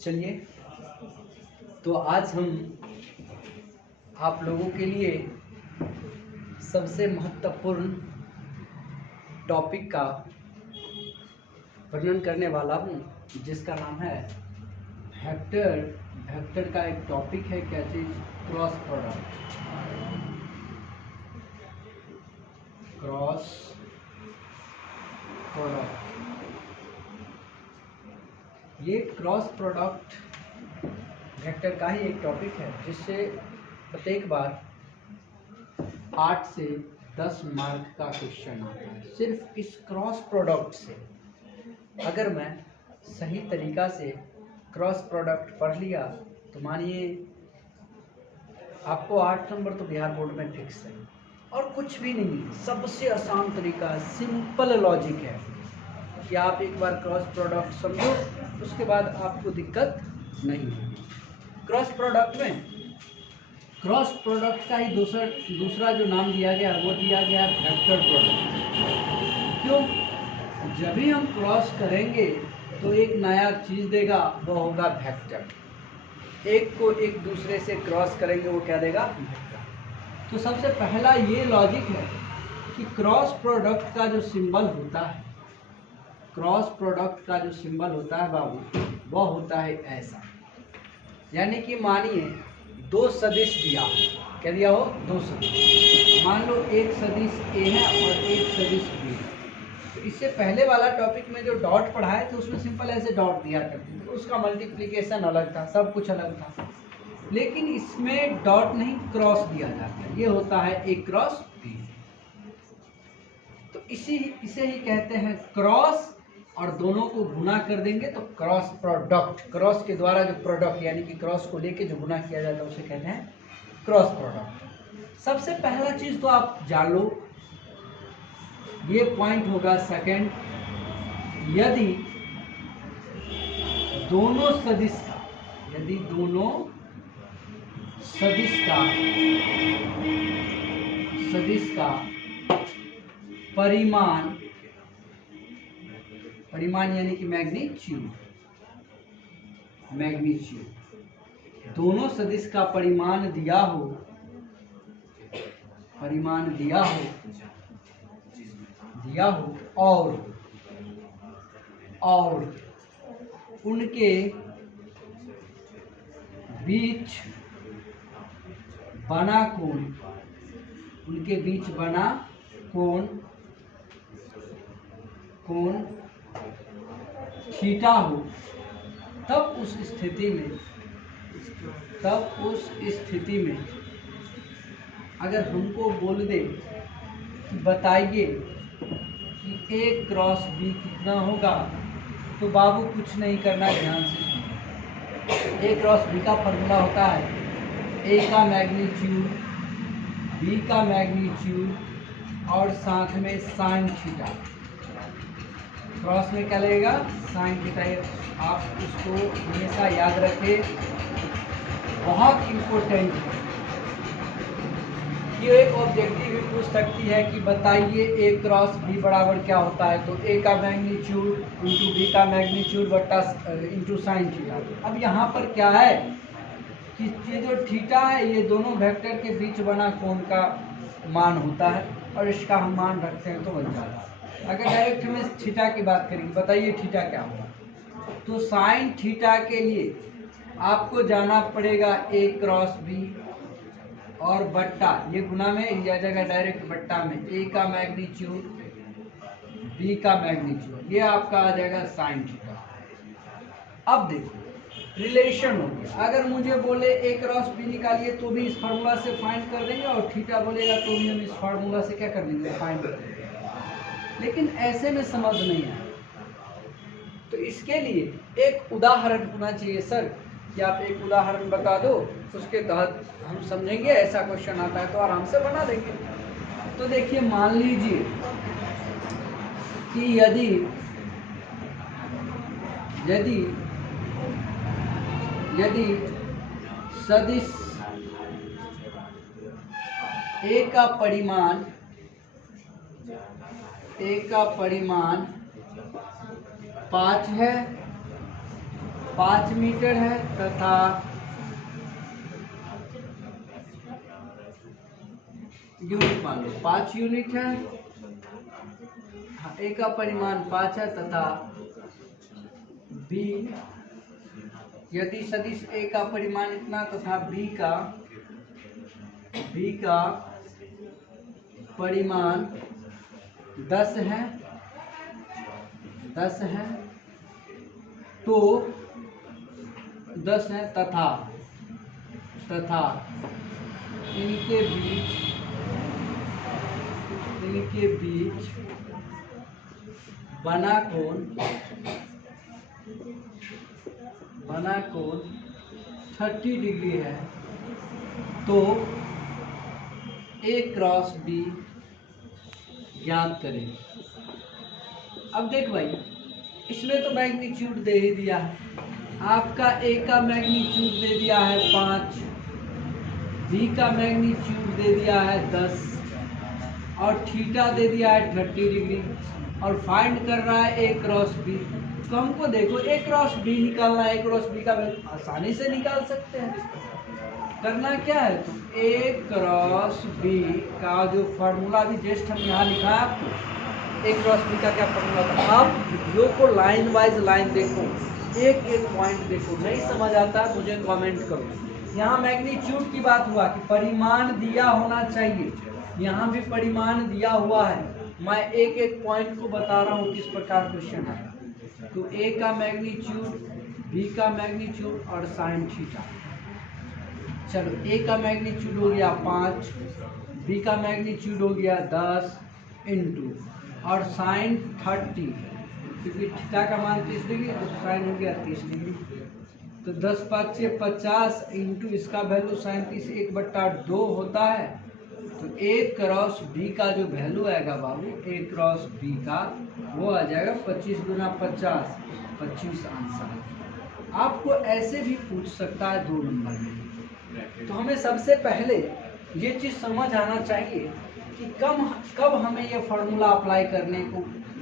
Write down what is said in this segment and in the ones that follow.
चलिए, तो आज हम आप लोगों के लिए सबसे महत्वपूर्ण टॉपिक का वर्णन करने वाला हूँ, जिसका नाम है वेक्टर। वेक्टर का एक टॉपिक है, क्या चीज़? Cross product. क्रॉस प्रोडक्ट, ये क्रॉस प्रोडक्ट वेक्टर का ही एक टॉपिक है, जिससे प्रत्येक बार 8 से 10 मार्क का क्वेश्चन आता है। सिर्फ इस क्रॉस प्रोडक्ट से अगर मैं सही तरीका से क्रॉस प्रोडक्ट पढ़ लिया तो मानिए आपको 8 नंबर तो बिहार बोर्ड में फिक्स है। और कुछ भी नहीं, सबसे आसान तरीका, सिंपल लॉजिक है कि आप एक बार क्रॉस प्रोडक्ट समझो, उसके बाद आपको दिक्कत नहीं होगी। क्रॉस प्रोडक्ट में क्रॉस प्रोडक्ट का ही दूसरा जो नाम दिया गया वो दिया गया वेक्टर प्रोडक्ट। क्यों? जब भी हम क्रॉस करेंगे तो एक नया चीज़ देगा, वो होगा वेक्टर। एक को एक दूसरे से क्रॉस करेंगे, वो क्या देगा? वेक्टर। तो सबसे पहला ये लॉजिक है कि क्रॉस प्रोडक्ट का जो सिंबल होता है, क्रॉस प्रोडक्ट का जो सिंबल होता है बाबू, वह होता है ऐसा। यानी कि मानिए दो सदिश दिया हो, क्या दिया हो? दो सदिश। मान लो एक सदिश ए है और एक सदिश बी है। तो इससे पहले वाला टॉपिक में जो डॉट पढ़ाए थे उसमें सिंपल ऐसे डॉट दिया करते थे, उसका मल्टीप्लिकेशन अलग था, सब कुछ अलग था। लेकिन इसमें डॉट नहीं, क्रॉस दिया जाता है। ये होता है ए क्रॉस बी। तो इसे ही कहते हैं क्रॉस, और दोनों को गुना कर देंगे तो क्रॉस प्रोडक्ट। क्रॉस के द्वारा जो प्रोडक्ट, यानी कि क्रॉस को लेके जो गुना किया जाता है उसे कहते हैं क्रॉस प्रोडक्ट। सबसे पहला चीज तो आप जान लो, ये पॉइंट होगा सेकंड, यदि दोनों सदिश का परिमाण यानी कि मैग्नीट्यूड, दोनों सदिश का परिमाण दिया हो और उनके बीच बना कोण थीटा हो, तब उस स्थिति में अगर हमको बोल दे कि बताइए कि ए क्रॉस बी कितना होगा, तो बाबू कुछ नहीं करना, ध्यान से सुनो। ए क्रॉस बी का फॉर्मूला होता है ए का मैग्नीट्यूड, बी का मैग्नीट्यूड और साथ में साइन थीटा। क्रॉस में क्या लगेगा? Sine theta. आप उसको हमेशा याद रखें, बहुत इम्पोर्टेंट है। ये एक ऑब्जेक्टिव भी पूछ सकती है कि बताइए ए क्रॉस बी बराबर क्या होता है, तो ए का मैग्नीट्यूड इंटू बी का मैग्नीट्यूड बट्टा इंटू साइन थीटा। अब यहाँ पर क्या है कि ये जो थीटा है, ये दोनों वेक्टर के बीच बना कोण का मान होता है, और इसका हम मान रखते हैं तो बन जाता है। अगर डायरेक्ट में थीटा की बात करेंगे, बताइए थीटा क्या होगा, तो साइन थीटा के लिए आपको जाना पड़ेगा ए क्रॉस बी और बट्टा, ये गुना में या जगह डायरेक्ट बट्टा में ए का मैग्नीट्यूड बी का मैग्नीट्यूड, ये आपका आ जाएगा साइन थीटा। अब देखो रिलेशन हो गया। अगर मुझे बोले ए क्रॉस बी निकालिए तो भी इस फार्मूला से फाइंड कर देंगे, और थीटा बोलेगा तो भी हम इस फार्मूला से क्या कर देंगे? फाइंड कर देंगे। लेकिन ऐसे में समझ नहीं आया, तो इसके लिए एक उदाहरण होना चाहिए सर, कि आप एक उदाहरण बता दो, उसके तहत हम समझेंगे। ऐसा क्वेश्चन आता है तो आराम से बना देंगे। तो देखिए, मान लीजिए कि यदि सदिश ए का परिमाण 5 है 5 मीटर है तथा यूनिट मान लो 5 यूनिट है। ए का परिमाण 5 है तथा बी, यदि सदिश ए का परिमाण इतना तथा बी का परिमाण 10 है तो 10 है तथा इनके बीच बना कोण 30 डिग्री है तो ए क्रॉस बी ज्ञात करें। अब देख भाई, इसमें तो मैग्नीट्यूड दे ही दिया है, आपका ए का मैग्नीट्यूड दे दिया है 5, बी का मैग्नीट्यूड दे दिया है 10 और थीटा दे दिया है 30 डिग्री और फाइंड कर रहा है ए क्रॉस बी। तो हमको देखो ए क्रॉस बी निकालना है, ए क्रॉस बी का वैल्यू आसानी से निकाल सकते हैं। करना क्या है, तो ए क्रॉस बी का जो फार्मूला भी जस्ट हम यहाँ लिखा है आपको, ए क्रॉस बी का क्या फार्मूला था। आप वीडियो को लाइन वाइज लाइन देखो, एक एक पॉइंट देखो, नहीं समझ आता मुझे कमेंट करो। यहाँ मैग्नीट्यूड की बात हुआ कि परिमाण दिया होना चाहिए, यहाँ भी परिमाण दिया हुआ है। मैं एक एक पॉइंट को बता रहा हूँ किस प्रकार क्वेश्चन है। तो ए का मैग्नीट्यूड, बी का मैग्नीट्यूड और साइन थीटा। चलो, ए का मैग्नीट्यूड हो गया 5, बी का मैग्नीट्यूड हो गया 10 इंटू और साइन 30, क्योंकि थीटा का मान 30 डिग्री तो साइन हो गया 30 डिग्री। तो 10 5 से 50 इंटू इसका वैल्यू 37 1/2 होता है। तो ए क्रॉस बी का जो वैल्यू आएगा बाबू, ए क्रॉस बी का वो आ जाएगा 25 गुना 50, 25 आंसर। आपको ऐसे भी पूछ सकता है 2 नंबर में। तो हमें सबसे पहले ये चीज़ समझ आना चाहिए कि कब हमें ये फार्मूला अप्लाई करने को,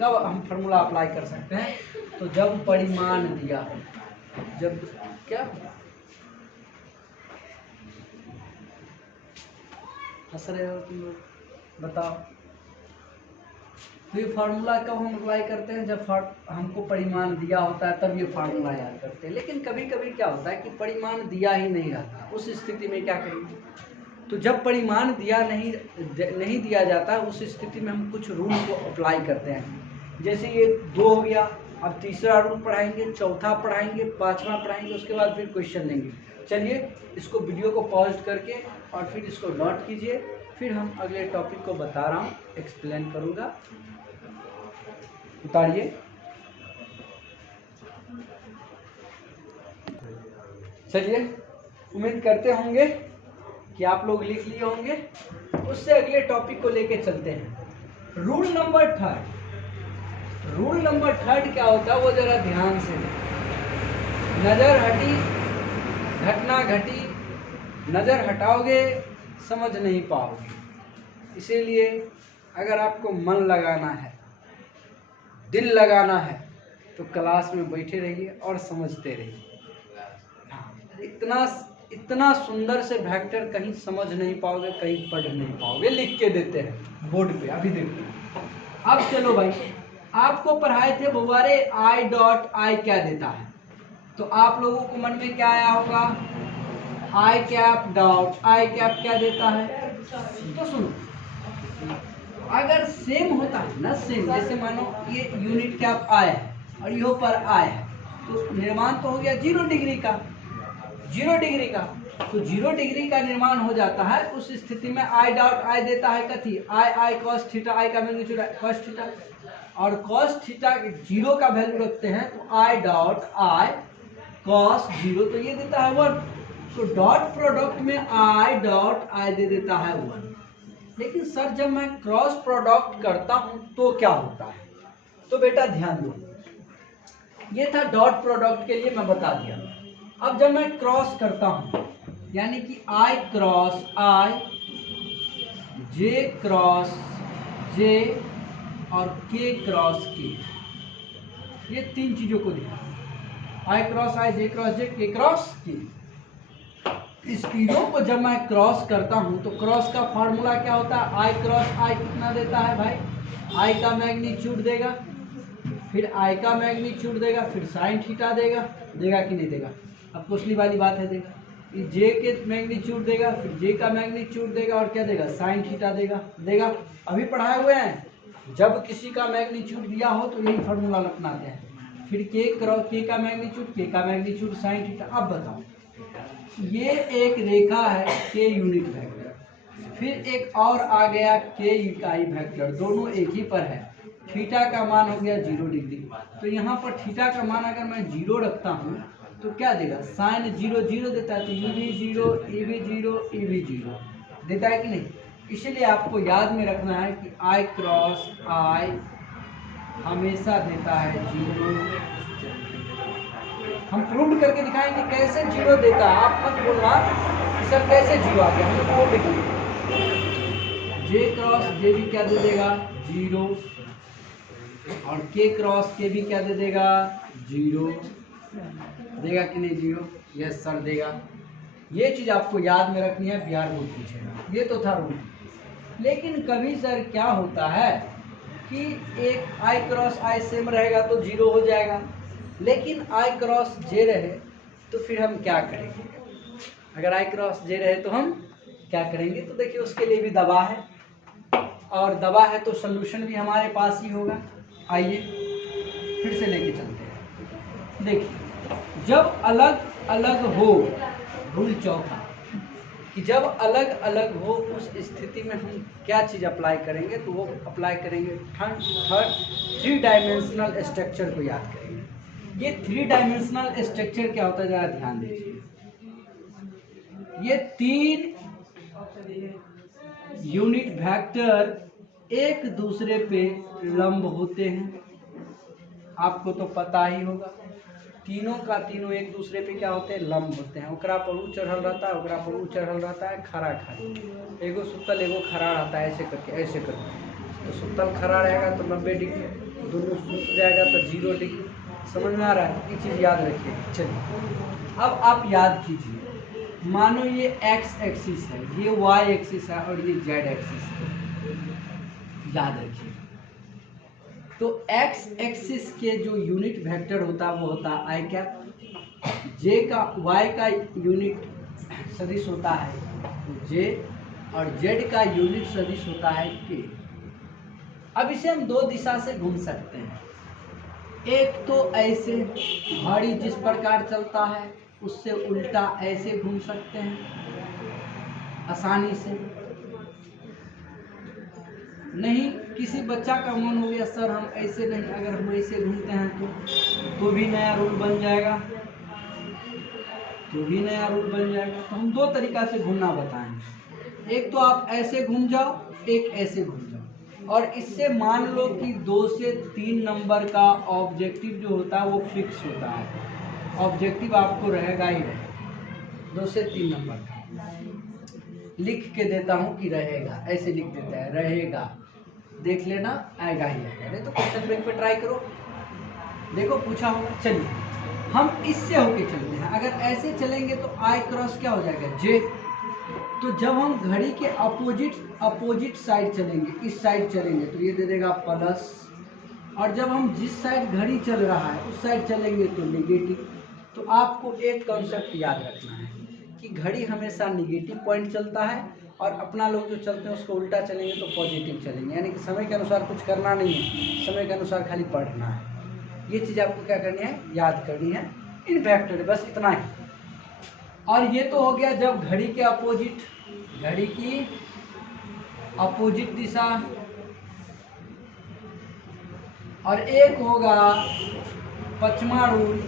कब हम फार्मूला अप्लाई कर सकते हैं, तो जब परिमाण दिया हो। जब क्या हंस रहे हो तुम लोग, बताओ। तो ये फार्मूला कब हम अप्लाई करते हैं, जब हमको परिमाण दिया होता है तब ये फार्मूला याद करते हैं। लेकिन कभी कभी क्या होता है कि परिमाण दिया ही नहीं रहता, उस स्थिति में क्या करेंगे। तो जब परिमाण दिया नहीं दिया जाता, उस स्थिति में हम कुछ रूल को अप्लाई करते हैं। जैसे ये 2 हो गया, अब तीसरा रूल पढ़ाएंगे, चौथा पढ़ाएंगे, 5वां पढ़ाएंगे, उसके बाद फिर क्वेश्चन देंगे। चलिए इसको वीडियो को पॉज करके और फिर इसको नोट कीजिए, फिर हम अगले टॉपिक को बता रहा हूँ, एक्सप्लेन करूँगा। उतारिए। चलिए, उम्मीद करते होंगे कि आप लोग लिख लिए होंगे। उससे अगले टॉपिक को लेके चलते हैं। रूल नंबर 3 क्या होता है वो जरा ध्यान से नजर हटी, घटना घटी, नजर हटाओगे समझ नहीं पाओगे। इसीलिए अगर आपको मन लगाना है, दिल लगाना है, तो क्लास में बैठे रहिए और समझते रहिए। इतना सुंदर से वेक्टर कहीं समझ नहीं पाओगे, कहीं पढ़ नहीं पाओगे। लिख के देते हैं बोर्ड पे, अभी देखो। अब चलो भाई, आपको पढ़ाए थे बुवारे I.I क्या देता है, तो आप लोगों को मन में क्या आया होगा, I cap dot I cap क्या देता है। तो सुनो, अगर सेम होता है ना, सेम, जैसे मानो ये यूनिट कैप I है और यहाँ पर I है, तो निर्माण तो हो गया 0 डिग्री का, 0 डिग्री का। तो 0 डिग्री का निर्माण हो जाता है। उस स्थिति में I डॉट I देता है कथी, I cos थीटा, I का मैग्नीट्यूड cos थीटा, और cos थीटा 0 का वैल्यू रखते हैं, तो I डॉट I cos 0, तो ये देता है 1। तो डॉट प्रोडक्ट में I डॉट I दे देता है 1। लेकिन सर जब मैं क्रॉस प्रोडक्ट करता हूं तो क्या होता है, तो बेटा ध्यान दो, ये था डॉट प्रोडक्ट के लिए मैं बता दिया। अब जब मैं क्रॉस करता हूं, यानी कि I cross I, J cross J और K क्रॉस K, ये 3 चीजों को ध्यान। आई क्रॉस आई, जे क्रॉस जे, के क्रॉस के। इस तीनों को जब मैं क्रॉस करता हूं तो क्रॉस का फॉर्मूला क्या होता है, आई क्रॉस आई कितना देता है भाई, आई का मैग्नीट्यूड देगा, फिर आई का मैग्नीट्यूड देगा, फिर साइन थीटा देगा, देगा कि नहीं देगा। अब कुशली वाली बात है, देगा जे के मैग्नीट्यूड देगा, फिर जे का मैग्नीट्यूड देगा, और क्या देगा, साइन थीटा देगा, देगा। अभी पढ़ाए हुए हैं, जब किसी का मैग्नीट्यूड दिया हो तो यही फार्मूला अपनाते हैं। फिर के का मैग्नीट्यूड साइन थीटा। अब बताओ, ये एक रेखा है के यूनिट वेक्टर, फिर एक और आ गया के इकाई वेक्टर, दोनों एक ही पर है। थीटा का मान हो गया 0 डिग्री, तो यहाँ पर थीटा का मान अगर मैं 0 रखता हूँ तो क्या देगा, साइन 0 0 देता है, तो यू भी 0 ई भी 0 ई भी 0 देता है कि नहीं। इसलिए आपको याद में रखना है कि आई क्रॉस आई हमेशा देता है 0। हम प्रूव करके दिखाएंगे कैसे 0 देता है। आप मत बोलना कि सर कैसे 0 आ गया, हम लोग वो दिखाएंगे। जे क्रॉस जे भी क्या दे देगा 0, और के क्रॉस के भी क्या दे देगा 0, देगा कि नहीं 0, यस सर देगा। ये चीज़ आपको याद में रखनी है, बिहार बोर्ड पूछेगा। ये तो था रूल। लेकिन कभी सर क्या होता है कि एक आई क्रॉस आई सेम रहेगा तो 0 हो जाएगा, लेकिन आई क्रॉस जे रहे तो फिर हम क्या करेंगे। अगर आई क्रॉस जे रहे तो हम क्या करेंगे, तो देखिए उसके लिए भी दवा है, और दवा है तो सोल्यूशन भी हमारे पास ही होगा। आइए फिर से लेके चलते हैं। देखिए, जब अलग अलग हो, रूल चौथा कि जब अलग अलग हो उस स्थिति में हम क्या चीज़ अप्लाई करेंगे, तो वो अप्लाई करेंगे थ्री डायमेंशनल स्ट्रक्चर को याद करेंगे। ये 3 डायमेंशनल स्ट्रक्चर क्या होता है, ज़रा ध्यान दीजिए। ये 3 यूनिट वेक्टर एक दूसरे पे लंब होते हैं, आपको तो पता ही होगा। तीनों का तीनों एक दूसरे पे क्या होते हैं, लंब होते हैं। ओकरा पर ऊ चढ़ल रहता है, ओकरा पर ऊ चढ़ल रहता है, खड़ा खड़ा, एगो सुतल एगो खड़ा रहता है, ऐसे करके ऐसे करके। तो सुतल खड़ा रहेगा तो 90 डिग्री, दोनों सुत जाएगा तो 0 डिग्री। समझ में आ रहा है, ये चीज़ याद रखिए। चलिए अब आप याद कीजिए, मानो ये एक्स एक्सिस है, ये वाई एक्सिस है, और ये जेड एक्सिस है। याद रखिए, तो एक्स एक्सिस के जो यूनिट वेक्टर होता है वो होता है आई कैप, जे का वाई का यूनिट सदिश होता है जे, और जेड का यूनिट सदिश होता है के। अब इसे हम 2 दिशा से घूम सकते हैं। एक तो ऐसे, घड़ी जिस प्रकार चलता है उससे उल्टा ऐसे घूम सकते हैं आसानी से। नहीं, किसी बच्चा का मन हो गया सर हम ऐसे नहीं, अगर हम ऐसे घूमते हैं तो भी नया रूल बन जाएगा, तो भी नया रूल बन जाएगा। तो हम 2 तरीका से घूमना बताएंगे। एक तो आप ऐसे घूम जाओ, एक ऐसे घूम जाओ, और इससे मान लो कि 2 से 3 नंबर का ऑब्जेक्टिव जो होता है वो फिक्स होता है। ऑब्जेक्टिव आपको रहेगा ही रहेगा 2 से 3 नंबर का। लिख के देता हूँ कि रहेगा, ऐसे लिख देता है रहेगा, देख लेना आएगा ही आएगा, नहीं तो क्वेश्चन बैंक पे ट्राई करो, देखो पूछा होगा। चलिए हम इससे होके चलते हैं। अगर ऐसे चलेंगे तो आई क्रॉस क्या हो जाएगा जे। तो जब हम घड़ी के अपोजिट साइड चलेंगे, इस साइड चलेंगे तो ये दे देगा प्लस, और जब हम जिस साइड घड़ी चल रहा है उस साइड चलेंगे तो नेगेटिव। तो आपको एक कॉन्सेप्ट याद रखना है कि घड़ी हमेशा नेगेटिव पॉइंट चलता है, और अपना लोग जो चलते हैं उसको उल्टा चलेंगे तो पॉजिटिव चलेंगे। यानी कि समय के अनुसार कुछ करना नहीं है, समय के अनुसार खाली पढ़ना है। ये चीज़ आपको क्या करनी है, याद करनी है। इन वेक्टर बस इतना ही। और ये तो हो गया जब घड़ी के अपोजिट, घड़ी की अपोजिट दिशा, और एक होगा 5वां रूल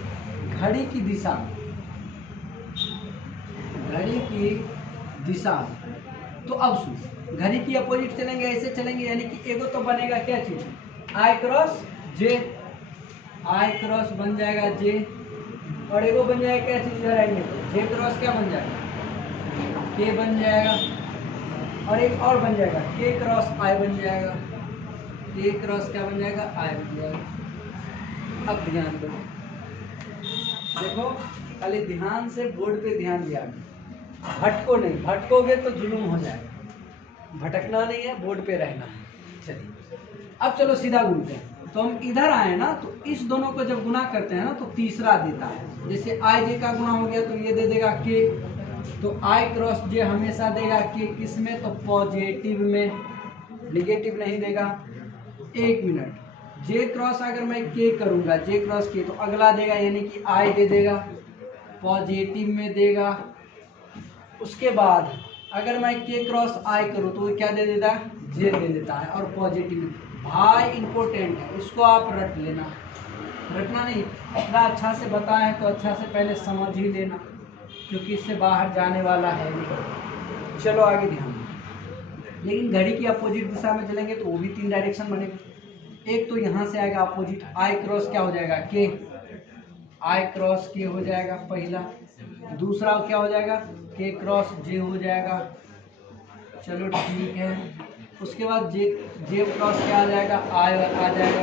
घड़ी की दिशा, घड़ी की दिशा। तो अब सुन, घड़ी की अपोजिट चलेंगे, ऐसे चलेंगे, यानी कि एगो तो बनेगा क्या चीज, आई क्रॉस जे, आई क्रॉस बन जाएगा जे, और एगो बन जाएगा क्या चीज लगाएंगे तो जे क्रॉस क्या बन जाएगा के बन जाएगा, और एक और बन जाएगा के क्रॉस आई बन जाएगा, के क्रॉस क्या बन जाएगा आई बन जाएगा। अब ध्यान दो, देखो खाली ध्यान से बोर्ड पे ध्यान दिया, भटको नहीं, भटकोगे तो जुलूम हो जाएगा। भटकना नहीं है, बोर्ड पे रहना है। चलिए अब चलो सीधा घूमते हैं। तो हम इधर आए ना, तो इस दोनों को जब गुना करते हैं ना तो तीसरा देता है। जैसे आई जे का गुना हो गया तो ये दे देगा के, तो आई क्रॉस जे हमेशा देगा के, किस में? तो पॉजिटिव में, निगेटिव नहीं देगा। एक मिनट, जे क्रॉस अगर मैं के करूंगा, जे क्रॉस के, तो अगला देगा यानी कि आई दे देगा, पॉजिटिव में देगा। उसके बाद अगर मैं के क्रॉस आई करूँ तो वो क्या दे देता है? जे दे देता है, और पॉजिटिव में। भाई इंपॉर्टेंट है, इसको आप रट लेना, रटना नहीं, इतना अच्छा से बताया है तो अच्छा से पहले समझ ही लेना, क्योंकि इससे बाहर जाने वाला है नहीं। चलो आगे ध्यान दो। लेकिन घड़ी की अपोजिट दिशा में चलेंगे तो वो भी 3 डायरेक्शन बनेगा। एक तो यहाँ से आएगा अपोजिट, आई क्रॉस क्या हो जाएगा? के, आई क्रॉस के हो जाएगा पहला। दूसरा क्या हो जाएगा? के क्रॉस जे हो जाएगा। चलो ठीक है। उसके बाद जे क्रॉस क्या आ जाएगा? आई आ जाएगा।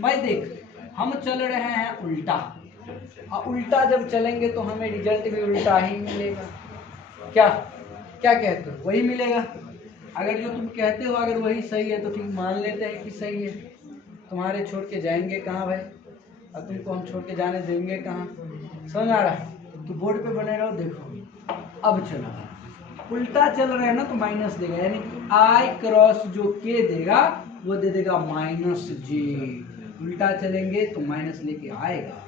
भाई देख, हम चल रहे हैं उल्टा, और उल्टा जब चलेंगे तो हमें रिजल्ट भी उल्टा ही मिलेगा। क्या क्या कहते हो? वही मिलेगा। अगर जो तुम कहते हो अगर वही सही है तो ठीक, मान लेते हैं कि सही है। तुम्हारे छोड़ के जाएंगे कहाँ भाई, और तुमको हम छोड़ के जाने देंगे कहाँ? समझ आ रहा है? तो बोर्ड पे बने रहो। देखो अब चलो, उल्टा चल रहे हैं ना तो माइनस देगा, यानी कि आई क्रॉस जो के देगा वो दे देगा माइनस जे। उल्टा चलेंगे तो माइनस लेके आएगा।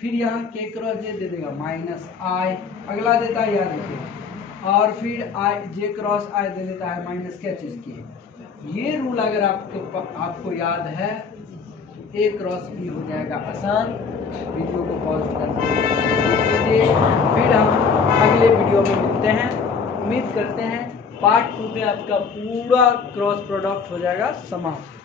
फिर यहाँ के क्रॉस जे दे देगा माइनस आई, अगला देता है याद रखिए। और फिर आई जे क्रॉस आई दे देता है माइनस क्या चीज़ की। ये रूल अगर आपको याद है, ए क्रॉस बी हो जाएगा आसान। वीडियो को पॉज कर दीजिए, फिर हम अगले वीडियो में मिलते हैं। उम्मीद करते हैं पार्ट 2 में आपका पूरा क्रॉस प्रोडक्ट हो जाएगा समाप्त।